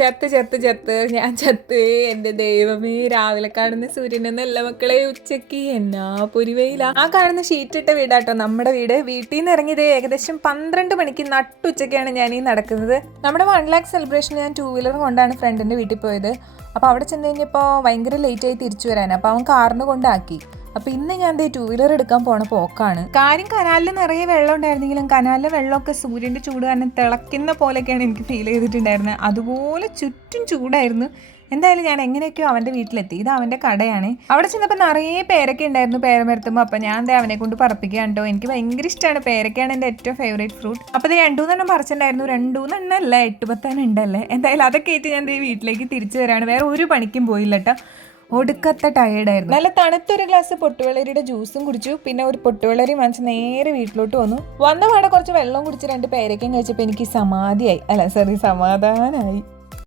ചത്ത് ഞാൻ ചത്ത്. എന്റെ ദൈവമേ, രാവിലെ കാണുന്ന സൂര്യനൊന്നല്ല മക്കളെ, ഉച്ചക്ക് എന്നാ പൊരിവെയില. ആ കാണുന്ന ഷീറ്റിട്ട വീടാട്ടോ നമ്മുടെ വീട്. വീട്ടിൽ നിന്ന് ഇറങ്ങിയത് ഏകദേശം 12 മണിക്ക് നട്ടുച്ചയ്ക്കാണ് ഞാൻ ഈ നടക്കുന്നത്. നമ്മുടെ 1 lakh സെലിബ്രേഷൻ ഞാൻ 2 വീലർ കൊണ്ടാണ് ഫ്രണ്ടിന്റെ വീട്ടിൽ പോയത്. അപ്പോൾ അവിടെ ചെന്ന് കഴിഞ്ഞപ്പോൾ ഭയങ്കര ലേറ്റായി തിരിച്ചു വരാൻ. അപ്പോൾ അവൻ കാറിന് കൊണ്ടാക്കി. അപ്പോൾ ഇന്ന് ഞാൻ 2 വീലർ എടുക്കാൻ പോണ പോക്കാണ്. കാര്യം കനാലിൽ നിറയെ വെള്ളം ഉണ്ടായിരുന്നെങ്കിലും കനാലിലെ വെള്ളമൊക്കെ സൂര്യന്റെ ചൂട് കാരണം തിളയ്ക്കുന്ന പോലെയൊക്കെയാണ് എനിക്ക് ഫീൽ ചെയ്തിട്ടുണ്ടായിരുന്നത്. അതുപോലെ ചുറ്റും ചൂടായിരുന്നു. എന്തായാലും ഞാൻ എങ്ങനെയൊക്കെയോ അവൻ്റെ വീട്ടിലെത്തി. ഇത് അവൻ്റെ കടയാണ്. അവിടെ ചെന്നപ്പോൾ നിറയെ പേരൊക്കെ ഉണ്ടായിരുന്നു പേരമരത്തുമ്പോൾ. അപ്പോൾ ഞാൻ അവനെ കൊണ്ട് പറപ്പിക്കുകയാണ് കേട്ടോ. എനിക്ക് ഭയങ്കര ഇഷ്ടമാണ് പേരൊക്കെയാണ് എൻ്റെ ഏറ്റവും ഫേവറേറ്റ് ഫ്രൂട്ട്. അപ്പോൾ ഇത് 2-3 പറിച്ചിട്ടുണ്ടായിരുന്നു. 2-3 അല്ല 8-10 ഉണ്ടല്ലേ. എന്തായാലും അതൊക്കെ ആയിട്ട് ഞാൻ വീട്ടിലേക്ക് തിരിച്ചു വരാണ്. വേറെ ഒരു പണിക്കും പോയില്ല കേട്ടോ. ഒടുക്കത്തെ ടയേർഡായിരുന്നു. നല്ല തണുത്തൊരു ഗ്ലാസ് പൊട്ടുവെള്ളരിയുടെ ജ്യൂസും കുടിച്ചു. പിന്നെ ഒരു പൊട്ടുവെള്ളരി വാങ്ങിച്ച് നേരെ വീട്ടിലോട്ട് വന്ന പാടെ കുറച്ച് വെള്ളം കുടിച്ച് 2 പേരക്കയും കഴിച്ചപ്പോൾ എനിക്ക് സമാധാനമായി.